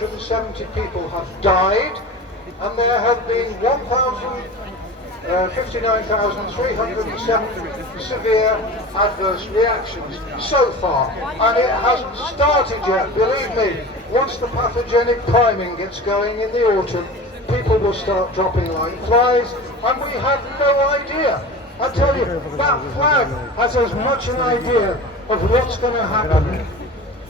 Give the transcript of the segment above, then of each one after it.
1,470 people have died, and there have been 59,307 severe adverse reactions so far, and it hasn't started yet. Believe me, once the pathogenic priming gets going in the autumn, people will start dropping like flies, and we have no idea. I tell you, that flag has as much an idea of what's going to happen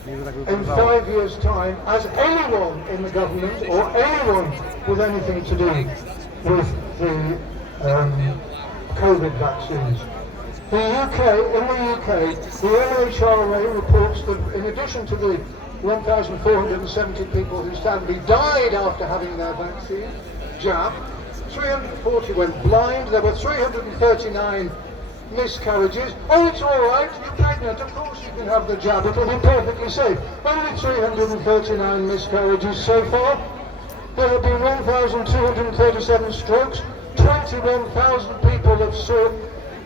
in 5 years' time as anyone in the government or anyone with anything to do with the COVID vaccines. In the UK, the MHRA reports that in addition to the 1,470 people who sadly died after having their vaccine jab, 340 went blind, there were 339 miscarriages. Oh, it's all right, you're pregnant, of course you can have the jab, it'll be perfectly safe. Only 339 miscarriages so far. There have been 1,237 strokes, 21,000 people have sought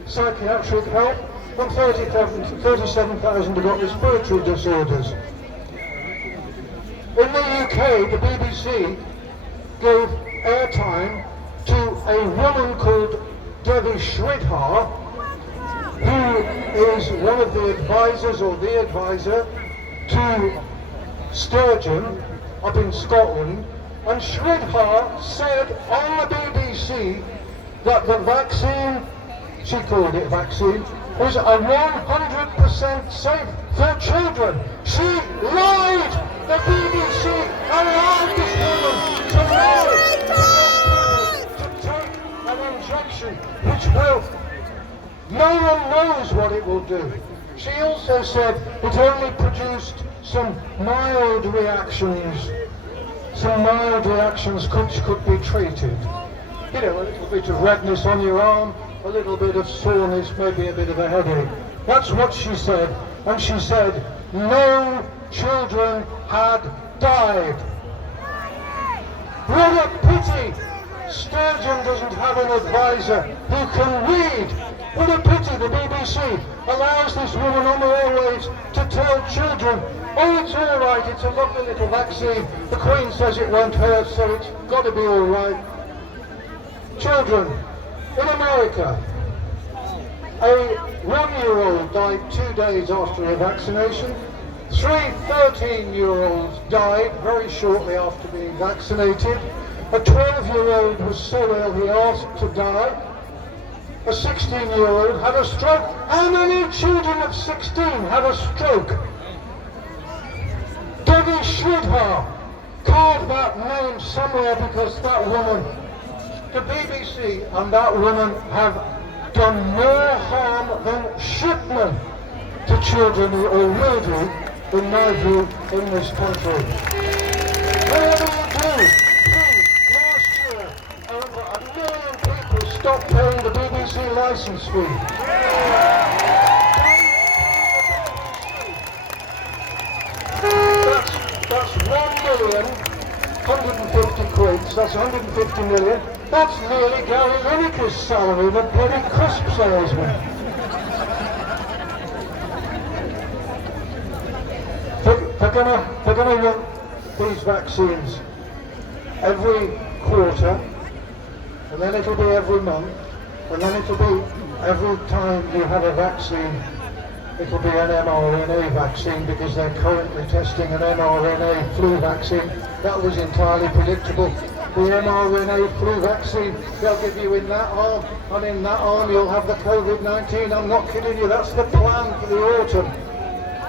psychiatric help, and 37,000 have got respiratory disorders. In the UK, the BBC gave airtime to a woman called Devi Sridhar, who is one of the advisors or the advisor to Sturgeon up in Scotland, and Sridhar said on the BBC that the vaccine, she called it vaccine, was 100% safe for children. She lied! The BBC allowed this woman to lie! To take an injection which will, no one knows what it will do. She also said it only produced some mild reactions which could be treated. You know, a little bit of redness on your arm, a little bit of soreness, maybe a bit of a headache. That's what she said, and she said no children had died. What a pity Sturgeon doesn't have an advisor who can read. What a pity the BBC allows this woman on the airwaves to tell children, oh, it's all right, it's a lovely little vaccine, the Queen says it won't hurt, so it's got to be all right. Children, in America, a 1-year-old died 2 days after a vaccination. 3 13-year-olds died very shortly after being vaccinated. A 12-year-old was so ill he asked to die. A 16-year-old had a stroke. How many children of 16 had a stroke? Devi Sridhar, carve that name somewhere, because that woman, the BBC and that woman have done more harm than shipment to children already, in my view, in this country. Whatever you do, please, last year, over 1 million people stopped paying the BBC licence fee. That's 1,150 quid, that's 150 million. That's nearly Gary Lineker's salary, the bloody crisp salesman. They're gonna want these vaccines every quarter, and then it'll be every month, and then it'll be every time you have a vaccine, it'll be an mRNA vaccine, because they're currently testing an mRNA flu vaccine. That was entirely predictable. The mRNA flu vaccine, they'll give you in that arm, and in that arm you'll have the COVID-19. I'm not kidding you, that's the plan for the autumn.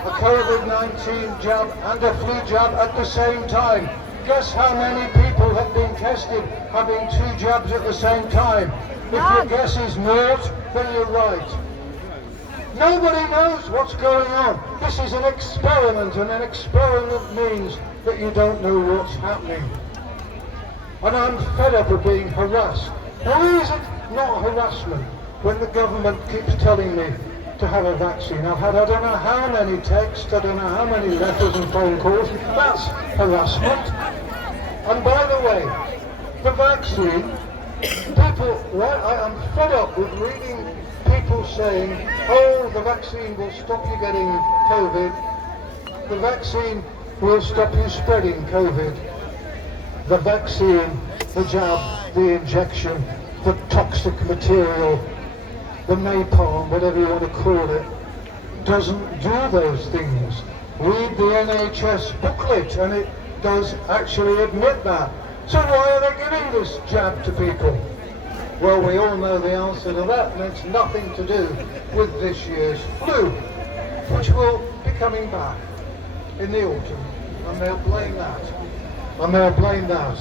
A COVID-19 jab and a flu jab at the same time. Guess how many people have been tested having 2 jabs at the same time? If your guess is naught, then you're right. Nobody knows what's going on. This is an experiment, and an experiment means that you don't know what's happening. And I'm fed up of being harassed. Why is it not harassment when the government keeps telling me to have a vaccine? I've had I don't know how many texts, I don't know how many letters and phone calls. That's harassment. And by the way, the vaccine, people, I'm fed up with reading people saying, oh, the vaccine will stop you getting COVID. The vaccine will stop you spreading COVID. The vaccine, the jab, the injection, the toxic material, the napalm, whatever you want to call it, doesn't do those things. Read the NHS booklet and it does actually admit that. So why are they giving this jab to people? Well, we all know the answer to that, and it's nothing to do with this year's flu, which will be coming back in the autumn, and they'll blame that. And they'll blame that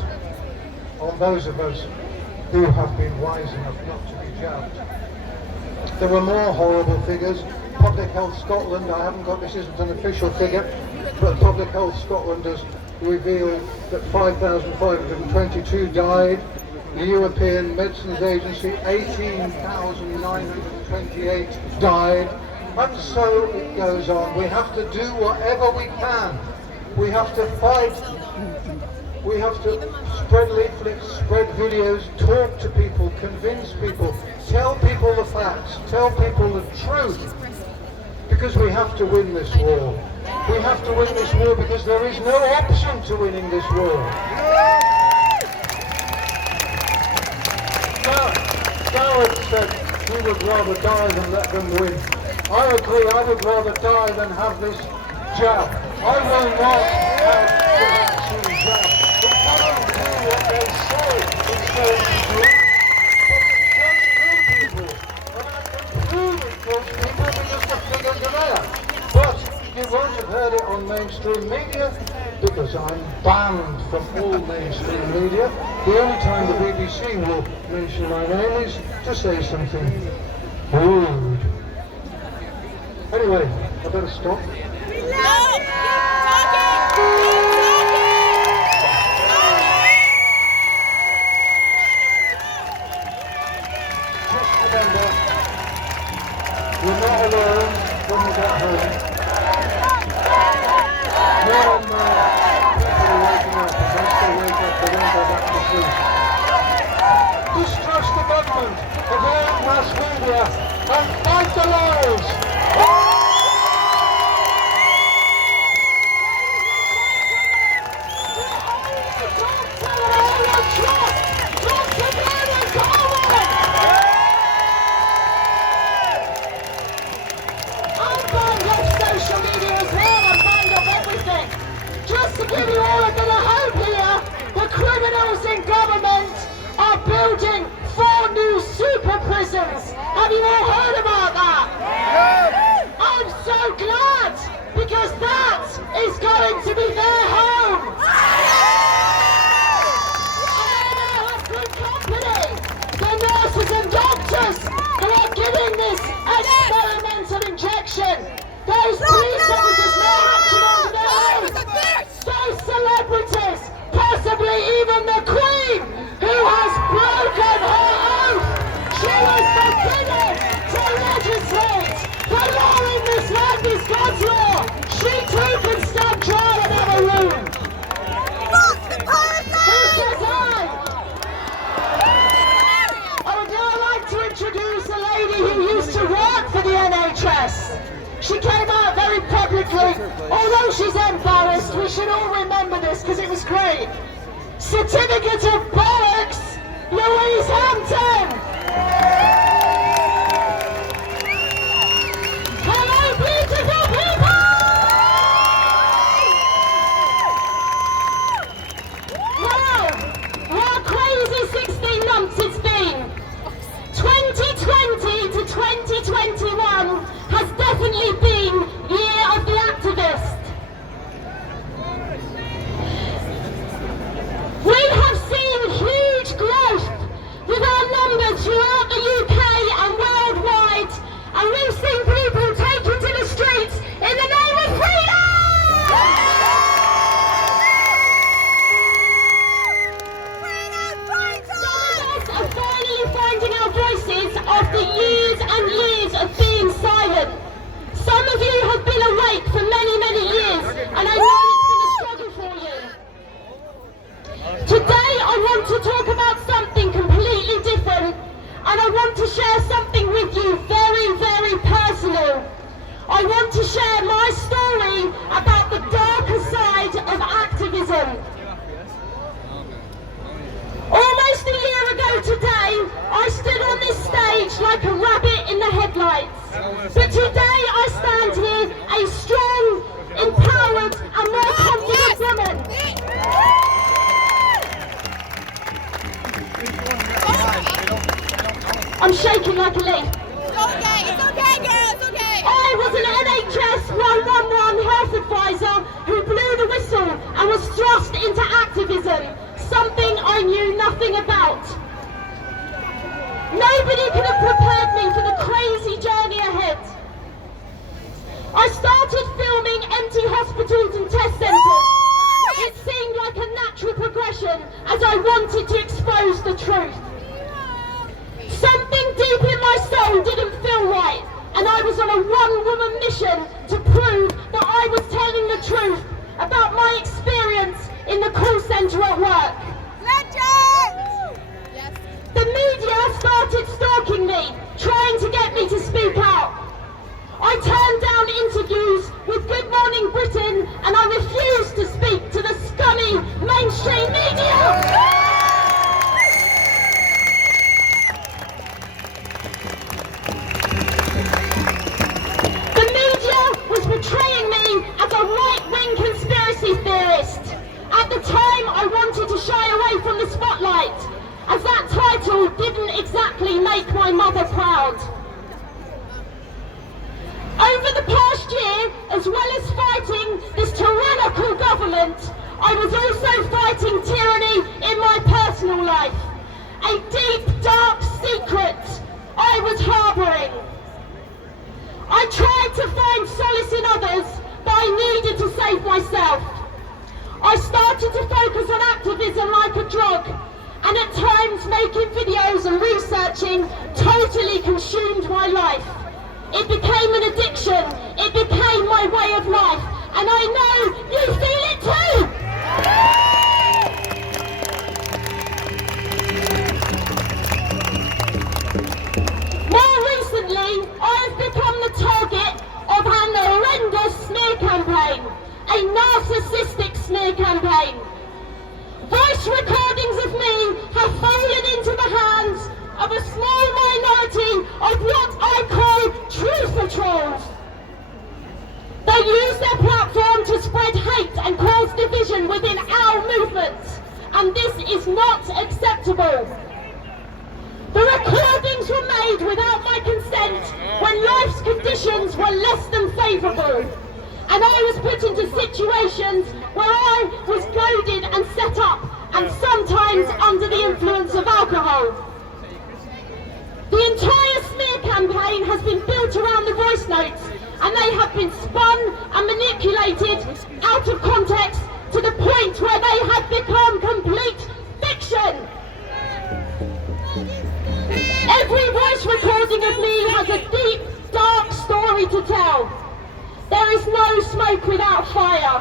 on those of us who have been wise enough not to be jabbed. There were more horrible figures. Public Health Scotland, I haven't got, this isn't an official figure, but Public Health Scotland has revealed that 5,522 died. The European Medicines Agency, 18,928 died. And so it goes on. We have to do whatever we can. We have to fight. We have to spread leaflets, spread videos, talk to people, convince people, tell people the facts, tell people the truth. Because we have to win this war. We have to win this war because there is no option to winning this war. Garrett said he would rather die than let them win. I agree, I would rather die than have this jab. I will not have the vaccine jab. It cannot do what they say it's going to do, but it does kill people. And I can prove it kills people because the figures are there. But you won't have heard it on mainstream media because I'm banned from all mainstream media. The only time the BBC will mention my name is to say something rude. Anyway, I better stop. Just remember, you're not alone when you get home. More and more people are waking up, and once they wake up, they don't go back to sleep. Distrust the government, avoid mass media, and fight the lies! To give you all a bit of hope here, the criminals in government are building 4 new super prisons. Have you all heard about that? Yes. I'm so glad, because that is going to be their home. And they now have good company. The nurses and doctors who are giving this experimental injection. Those police officers now acting on their own. Those celebrities, possibly even the Queen, who has broken her oath. She was forbidden to legislate. The law in this land is God's law. She too can stand trial and have a room. Who says I? I would now like to introduce a lady who used to work for the NHS. She came out very publicly, although she's embarrassed. We should all remember this because it was great. Certificate of Bollocks, Louise Hampton! Hello, beautiful people! Wow, what a crazy 16 months it's been. 2020 to 2021 has definitely been Year of the Activist. We have seen huge growth with our numbers throughout the UK and worldwide, and we've seen people taken to the streets in the name of freedom! Some of us are finally finding our voices after years and years of being silent. Some of you have been awake for many, many years, and I know it's been a struggle for you. Today I want to talk about something completely different, and I want to share something with you very, very personal. I want to share my story about the darker side of activism. Almost a year ago today, I stood on this stage like a rabbit in the headlights. But today I stand here a strong, empowered and more confident woman. I'm shaking like a leaf. It's okay, girl, it's okay. I was an NHS 111 health advisor who blew the whistle and was thrust into activism, something I knew nothing about. Nobody could have prepared me for the crazy journey ahead. I started filming empty hospitals and test centres. It seemed like a natural progression as I wanted to expose the truth. Something deep in my soul didn't feel right, and I was on a one-woman mission to prove that I was telling the truth about my experience in the call centre at work. Legend! Yes. The media started stalking me, trying to get me to speak out. I turned down interviews with Good Morning Britain, and I refused to speak to the scummy mainstream media. Portraying me as a right-wing conspiracy theorist. At the time, I wanted to shy away from the spotlight, as that title didn't exactly make my mother proud. Over the past year, as well as fighting this tyrannical government, I was also fighting tyranny in my personal life. A deep, dark secret I was harbouring. I tried to find solace in others, but I needed to save myself. I started to focus on activism like a drug, and at times making videos and researching totally consumed my life. It became an addiction, it became my way of life, and I know you feel it too! More recently, I've become the target of an horrendous smear campaign, a narcissistic smear campaign. Voice recordings of me have fallen into the hands of a small minority of what I call truther trolls. They use their platform to spread hate and cause division within our movement, and this is not acceptable. The recordings were made without my consent when life's conditions were less than favourable, and I was put into situations where I was goaded and set up, and sometimes under the influence of alcohol. The entire smear campaign has been built around the voice notes, and they have been spun and manipulated out of context to the point where they have become complete fiction. Every voice recording of me has a deep, dark story to tell. There is no smoke without fire.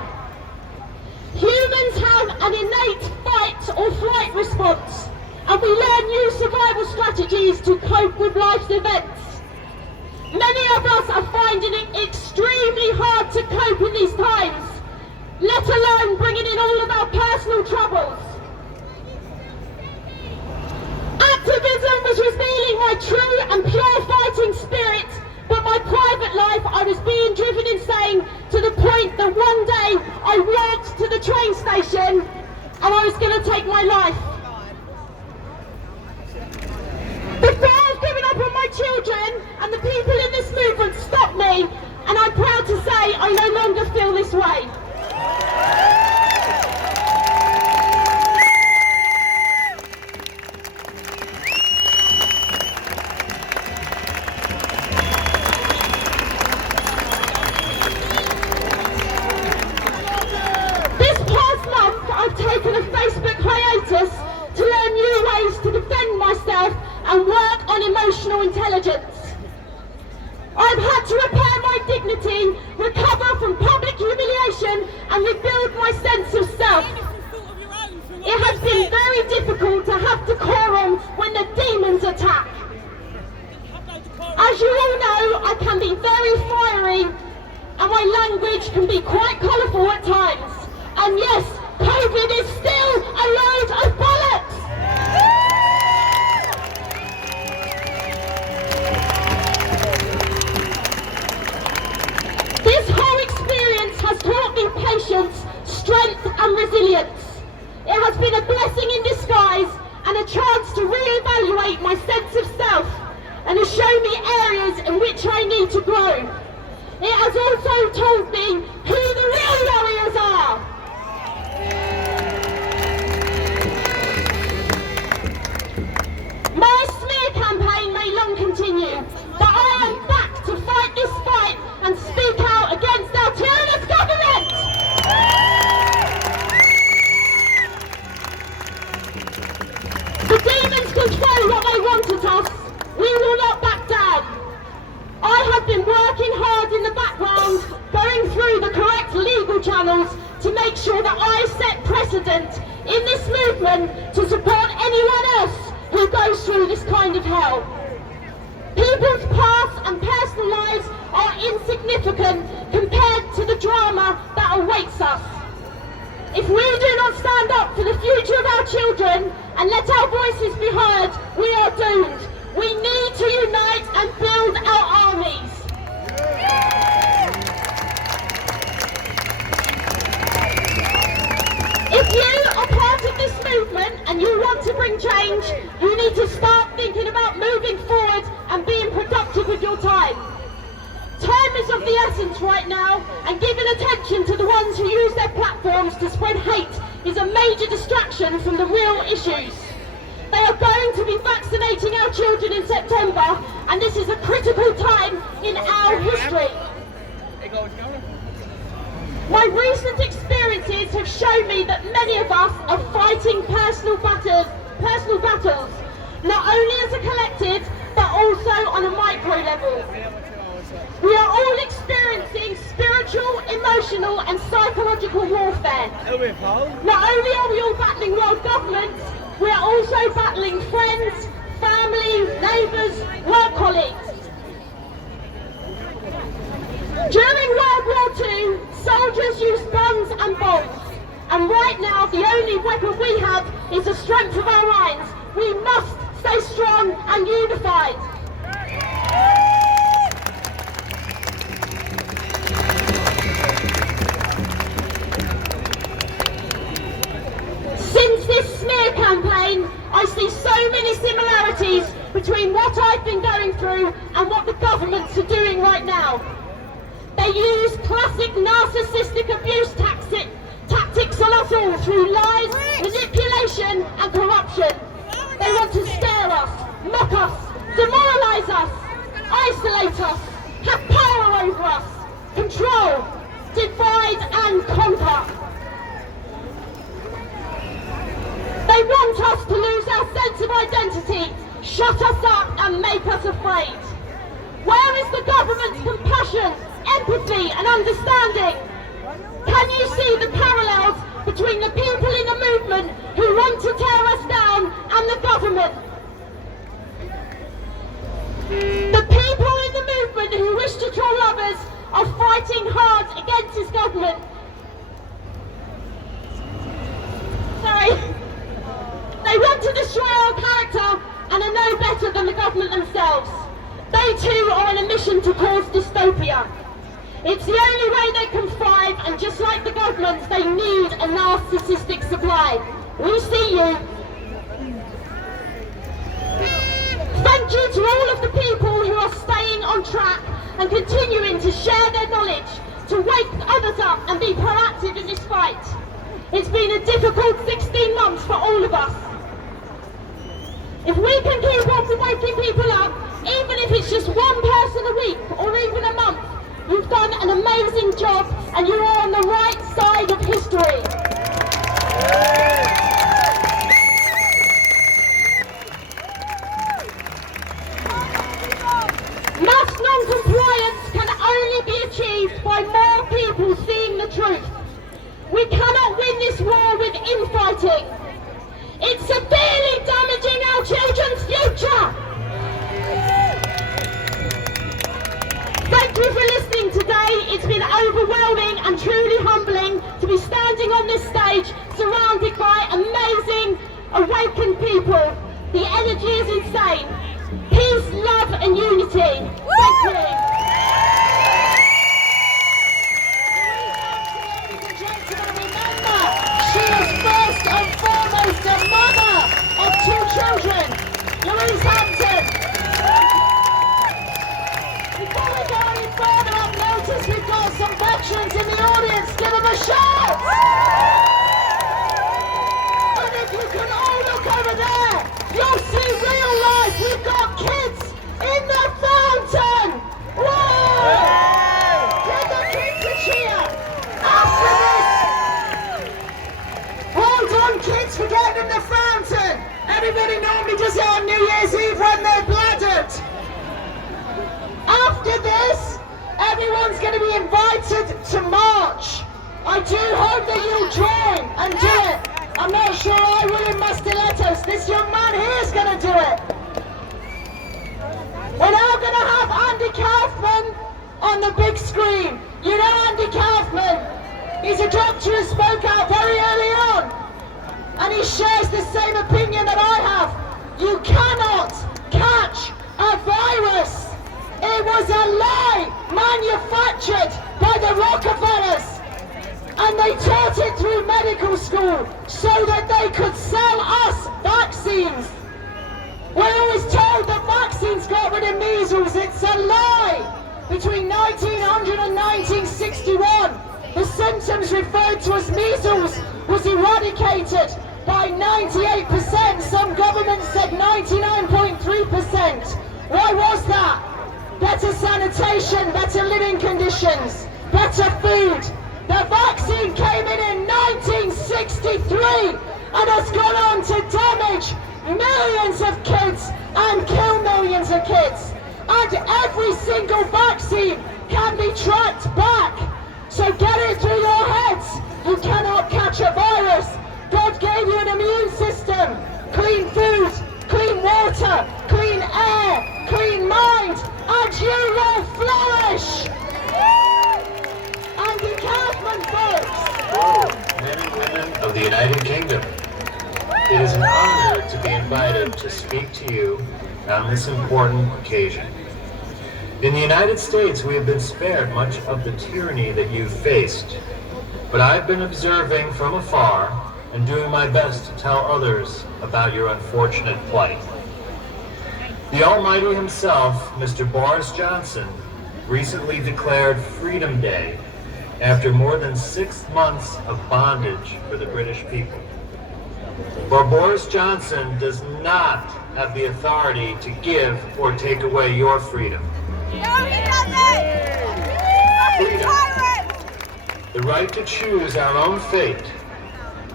Humans have an innate fight or flight response, and we learn new survival strategies to cope with life's events. Many of us are finding it extremely hard to cope in these times, let alone bringing in all of our personal troubles. Activism was revealing my true and pure fighting spirit, but my private life I was being driven insane to the point that one day I walked to the train station and I was going to take my life. Before I've given up on my children, and the people in this movement stopped me, and I'm proud to say I no longer feel this way. This past month I've taken a Facebook hiatus to learn new ways to defend myself and work on emotional intelligence. I've had to repair my dignity, recover from public humiliation and rebuild my sense of self. It has been very difficult to have decorum when the demons attack. As you all know, I can be very fiery and my language can be quite colourful at times. And yes, COVID is still a load of bollocks. This whole experience has taught me patience, strength and resilience. It has been a blessing in disguise and a chance to re-evaluate my sense of self and has shown me areas in which I need to grow. It has also told me who the real warriors are. My smear campaign may long continue, but I am back to fight this fight and speak out against our tyrannous government. The demons control what they want at us. We will not back down. I have been working hard in the background, going through the correct legal channels to make sure that I set precedent in this movement to support anyone else who goes through this kind of hell. People's past and personal lives are insignificant compared to the drama that awaits us. If we do not stand up for the future of our children and let our voices be heard, we are doomed. We need to unite and build our armies. If you are part of this movement and you want to bring change, you need to start thinking about moving forward and being productive with your time. Time is of the essence right now, and giving attention to the ones who use their platforms to spread hate is a major distraction from the real issues. They are going to be vaccinating our children in September, and this is a critical time in our history. My recent experiences have shown me that many of us are fighting personal battles, not only as a collective, but also on a micro level. We are all experiencing spiritual, emotional and psychological warfare. Not only are we all battling world governments, we are also battling friends, family, neighbours, work colleagues. During World War II, soldiers used guns and bombs. And right now, the only weapon we have is the strength of our minds. We must stay strong and unified. Since this smear campaign, I see so many similarities between what I've been going through and what the governments are doing right now. They use classic narcissistic abuse tactics on us all through lies, manipulation and corruption. They want to scare us, mock us, demoralise us, isolate us, have power over us, control, divide and conquer. They want us to lose our sense of identity, shut us up and make us afraid. Where is the government's compassion, empathy and understanding? Can you see the parallels between the people in the movement who want to tear us down and the government? The people in the movement who wish to troll others are fighting hard against this government. They want to destroy our character and are no better than the government themselves. They too are on a mission to cause dystopia. It's the only way they can thrive, and just like the governments, they need a narcissistic supply. We see you. Thank you to all of the people who are staying on track and continuing to share their knowledge, to wake others up and be proactive in this fight. It's been a difficult 16 months for all of us. If we can keep on waking people up, even if it's just one person a week or even a month, you've done an amazing job and you are on the right side of history. Mass non-compliance can only be achieved by more people seeing the truth. We cannot win this war with infighting. It's severely damaging our children's future. Thank you for listening today. It's been overwhelming and truly humbling to be standing on this stage, surrounded by amazing, awakened people. The energy is insane. Peace, love and unity. Thank you. Ladies and gentlemen, remember, she is first and foremost a mother of 2 children. Louise Hampton. Before we go any further, I've noticed we've got some veterans in the audience. Give them a shout! And if you can all look over there, you'll see real life. We've got kids in the fountain! Whoa! Get the kids to cheer! After this! Well done, kids, for getting in the fountain! Everybody normally does it on New Year's Eve when they're bladdered. After this, everyone's going to be invited to march. I do hope that you'll join and do it. I'm not sure I will in my stilettos. This young man here is going to do it. We're now going to have Andy Kaufman on the big screen. You know Andy Kaufman. He's a doctor who spoke out very early on. And he shares the same opinion that I have. You cannot catch a virus. It was a lie manufactured by the Rockefellers. And they taught it through medical school so that they could sell us vaccines. We're always told that vaccines got rid of measles. It's a lie. Between 1900 and 1961, the symptoms referred to as measles was eradicated by 98%. Some governments said 99.3%. Why was that? Better sanitation, better living conditions, better food. The vaccine came in 1963 and has gone on to damage millions of kids and kill millions of kids. And every single vaccine can be tracked back. So get it through your heads. You cannot catch a virus. God gave you an immune system, clean food, clean water, clean air, clean mind, and you will flourish. Andy Kaufman, folks. Men and women of the United Kingdom, it is an honor to be invited to speak to you on this important occasion. In the United States, we have been spared much of the tyranny that you've faced, but I've been observing from afar and doing my best to tell others about your unfortunate plight. The Almighty himself, Mr. Boris Johnson, recently declared Freedom Day after more than 6 months of bondage for the British people. For Boris Johnson does not have the authority to give or take away your freedom. No, he doesn't! Freedom, Tyrant! the right to choose our own fate,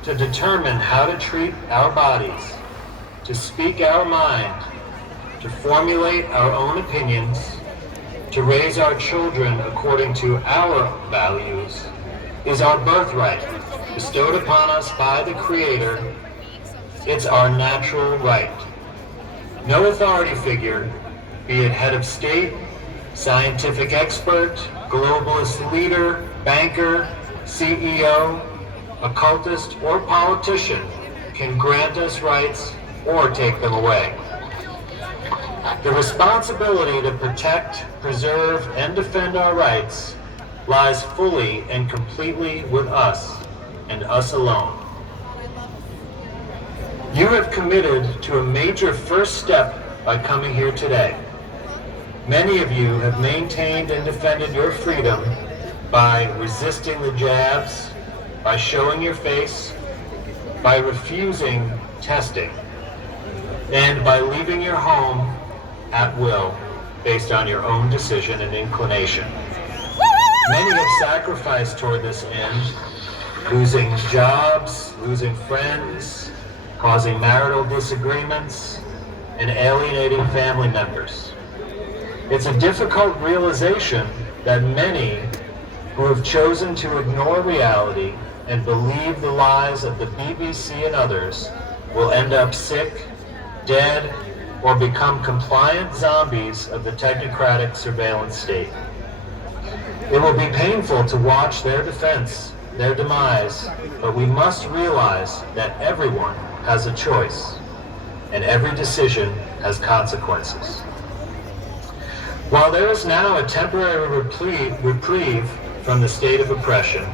to determine how to treat our bodies, to speak our mind, to formulate our own opinions, to raise our children according to our values, is our birthright, bestowed upon us by the Creator. It's our natural right. No authority figure, be it head of state, scientific expert, globalist leader, banker, CEO, occultist, or politician, can grant us rights or take them away. The responsibility to protect, preserve, and defend our rights lies fully and completely with us, and us alone. You have committed to a major first step by coming here today. Many of you have maintained and defended your freedom by resisting the jabs, by showing your face, by refusing testing, and by leaving your home at will based on your own decision and inclination. Many have sacrificed toward this end, losing jobs, losing friends, causing marital disagreements, and alienating family members. It's a difficult realization that many who have chosen to ignore reality and believe the lies of the BBC and others will end up sick, dead, or become compliant zombies of the technocratic surveillance state. It will be painful to watch their defense their demise, but we must realize that everyone has a choice, and every decision has consequences. While there is now a temporary reprieve from the state of oppression,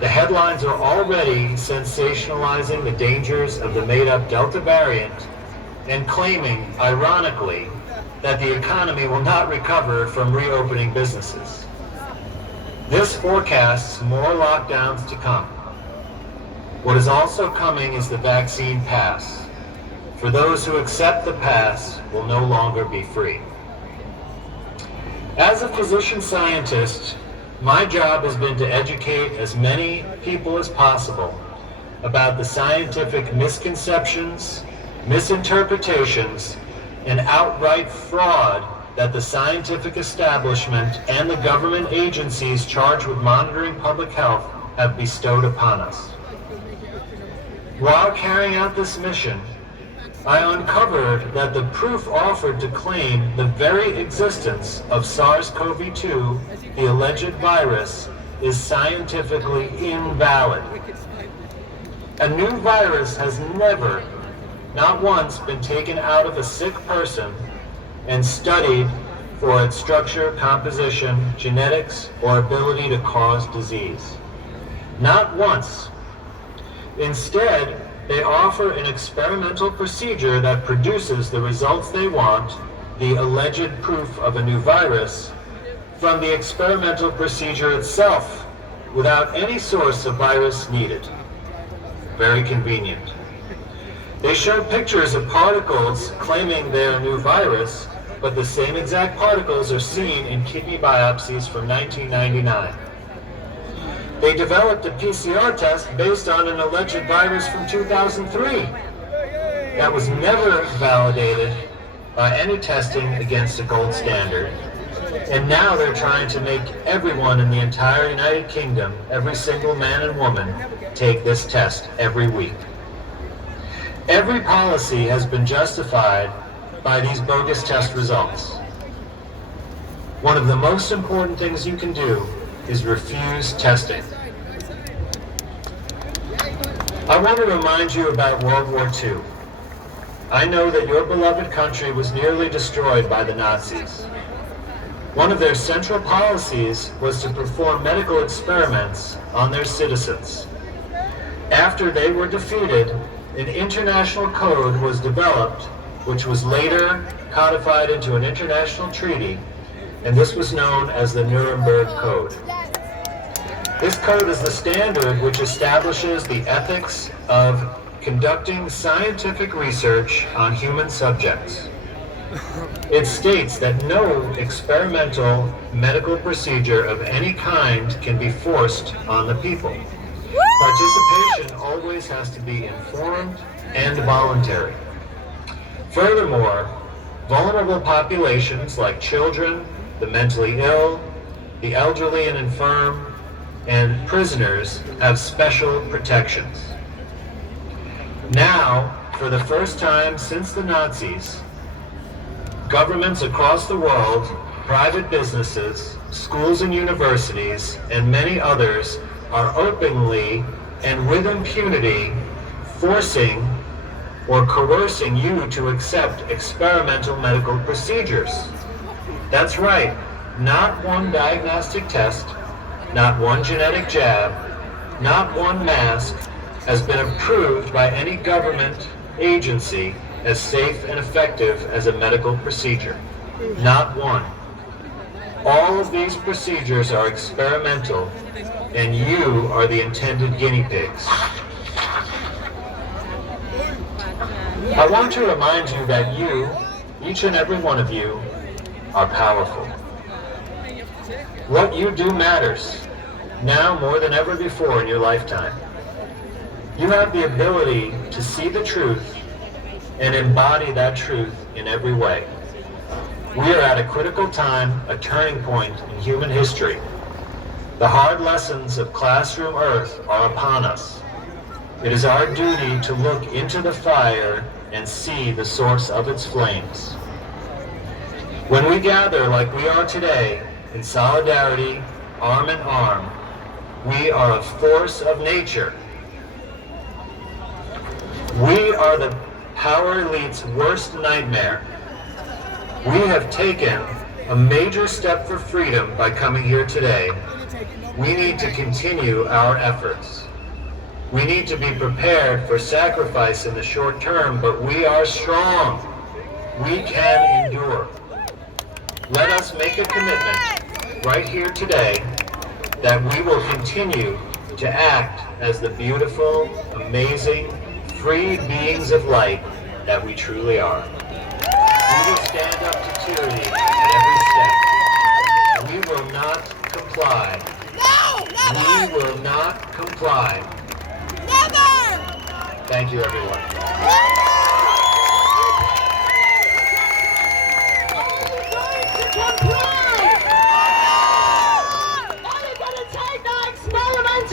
the headlines are already sensationalizing the dangers of the made-up Delta variant and claiming, ironically, that the economy will not recover from reopening businesses. This forecasts more lockdowns to come. What is also coming is the vaccine pass. For those who accept the pass will no longer be free. As a physician scientist, my job has been to educate as many people as possible about the scientific misconceptions, misinterpretations, and outright fraud that the scientific establishment and the government agencies charged with monitoring public health have bestowed upon us. While carrying out this mission, I uncovered that the proof offered to claim the very existence of SARS-CoV-2, the alleged virus, is scientifically invalid. A new virus has never, not once, been taken out of a sick person and studied for its structure, composition, genetics, or ability to cause disease. Not once. Instead, they offer an experimental procedure that produces the results they want, the alleged proof of a new virus, from the experimental procedure itself, without any source of virus needed. Very convenient. They show pictures of particles claiming they're a new virus, but the same exact particles are seen in kidney biopsies from 1999. They developed a PCR test based on an alleged virus from 2003 that was never validated by any testing against a gold standard. And now they're trying to make everyone in the entire United Kingdom, every single man and woman, take this test every week. Every policy has been justified by these bogus test results. One of the most important things you can do is refuse testing. I want to remind you about World War II. I know that your beloved country was nearly destroyed by the Nazis. One of their central policies was to perform medical experiments on their citizens. After they were defeated, an international code was developed, which was later codified into an international treaty, and this was known as the Nuremberg Code. This code is the standard which establishes the ethics of conducting scientific research on human subjects. It states that no experimental medical procedure of any kind can be forced on the people. Participation always has to be informed and voluntary. Furthermore, vulnerable populations like children, the mentally ill, the elderly and infirm, and prisoners have special protections. Now, for the first time since the Nazis, governments across the world, private businesses, schools and universities, and many others are openly and with impunity forcing or coercing you to accept experimental medical procedures. That's right, not one diagnostic test, not one genetic jab, not one mask has been approved by any government agency as safe and effective as a medical procedure. Not one. All of these procedures are experimental, and you are the intended guinea pigs. I want to remind you that you, each and every one of you, are powerful. What you do matters, now more than ever before in your lifetime. You have the ability to see the truth and embody that truth in every way. We are at a critical time, a turning point in human history. The hard lessons of classroom earth are upon us. It is our duty to look into the fire and see the source of its flames. When we gather like we are today, in solidarity, arm in arm, We are a force of nature. We are the power elite's worst nightmare. We have taken a major step for freedom by coming here today. We need to continue our efforts. We need to be prepared for sacrifice in the short term, but we are strong. We can endure. Let us make a commitment right here today that we will continue to act as the beautiful, amazing, free beings of light that we truly are. We will stand up to tyranny at every step. We will not comply. We will not comply. Thank you, everyone.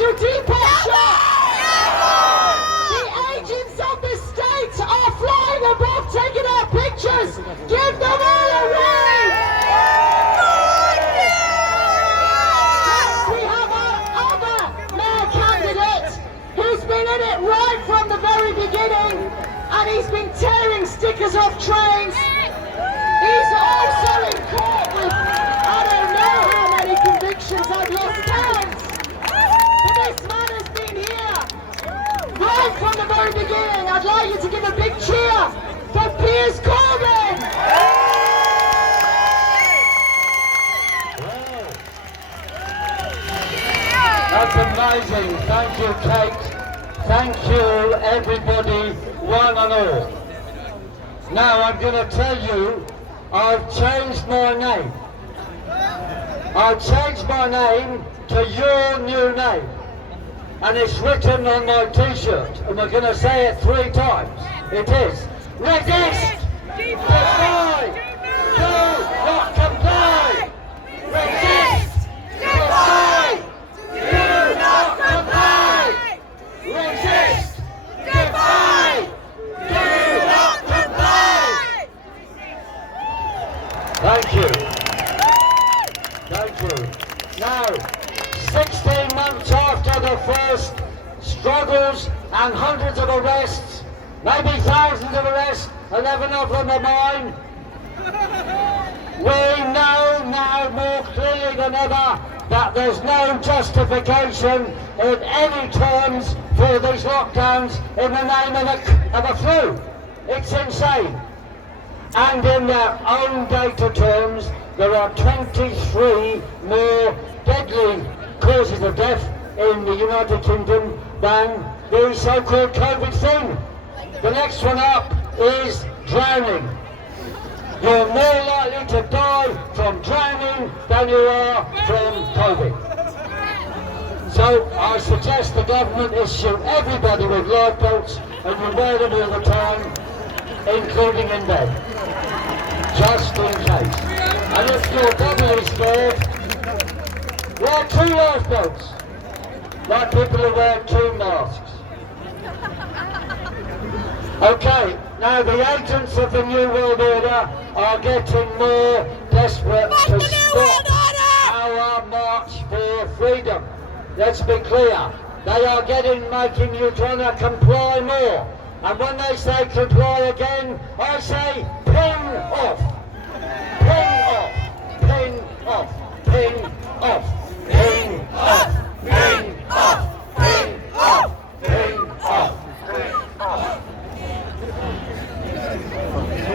Departure! The agents of the state are flying above, taking our pictures. Give them all a ring! Next we have our other mayor candidate who's been in it right from the very beginning, and he's been tearing stickers off trains. He's also in court with I don't know how many convictions. I've lost count. This man has been here right from the very beginning. I'd like you to give a big cheer for Piers Corbyn. That's amazing. Thank you, Kate. Thank you, everybody, one and all. Now I'm going to tell you, I've changed my name. I've changed my name to your new name. And it's written on my t-shirt, and we're going to say it 3 times. It is, resist, defy, do not comply. Resist, defy, do not comply. Resist, defy, do not comply. Thank you. Thank you. Now, 16 months after the first struggles and hundreds of arrests, maybe thousands of arrests, 11 of them are mine, we know now more clearly than ever that there's no justification in any terms for these lockdowns in the name of a flu. It's insane. And in their own data terms, there are 23 more deadly causes of death in the United Kingdom than the so-called COVID thing. The next one up is drowning. You're more likely to die from drowning than you are from COVID. So I suggest the government issue everybody with lifeboats and you wear them all the time, including in bed, just in case. And if you're doubly scared, wear 2 lifeboats, like people who wear 2 masks. Okay, now the agents of the New World Order are getting more desperate to stop our march for freedom. Let's be clear, they are making you trying to comply more. And when they say comply again, I say ping off. Ping off. Ping off. Ping off. Ping off. Ping off. Ping off. Ping off. Ping off.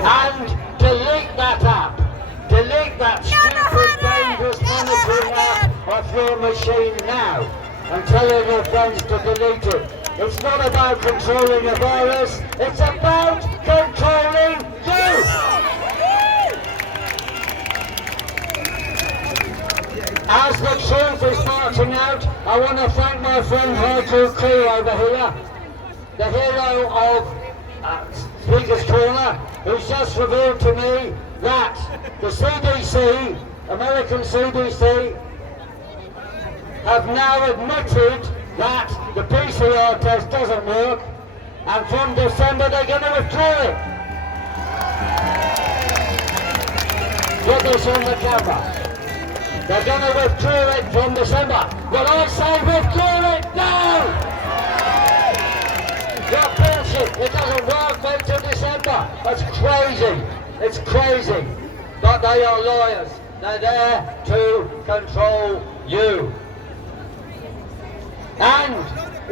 And delete that app. Delete that stupid, dangerous monitoring app off your machine now. And tell all your friends to delete it. It's not about controlling a virus, it's about controlling you! As the truth is marching out, I want to thank my friend Michael Clear over here, the hero of Speaker's Corner, who's just revealed to me that the CDC, American CDC, have now admitted that the PCR test doesn't work, and from December they're going to withdraw it. Get this on the camera. They're going to withdraw it from December. Well, I say withdraw it now! You're bullshit. It doesn't work, mate, till December. That's crazy. It's crazy. But they are lawyers. They're there to control you. And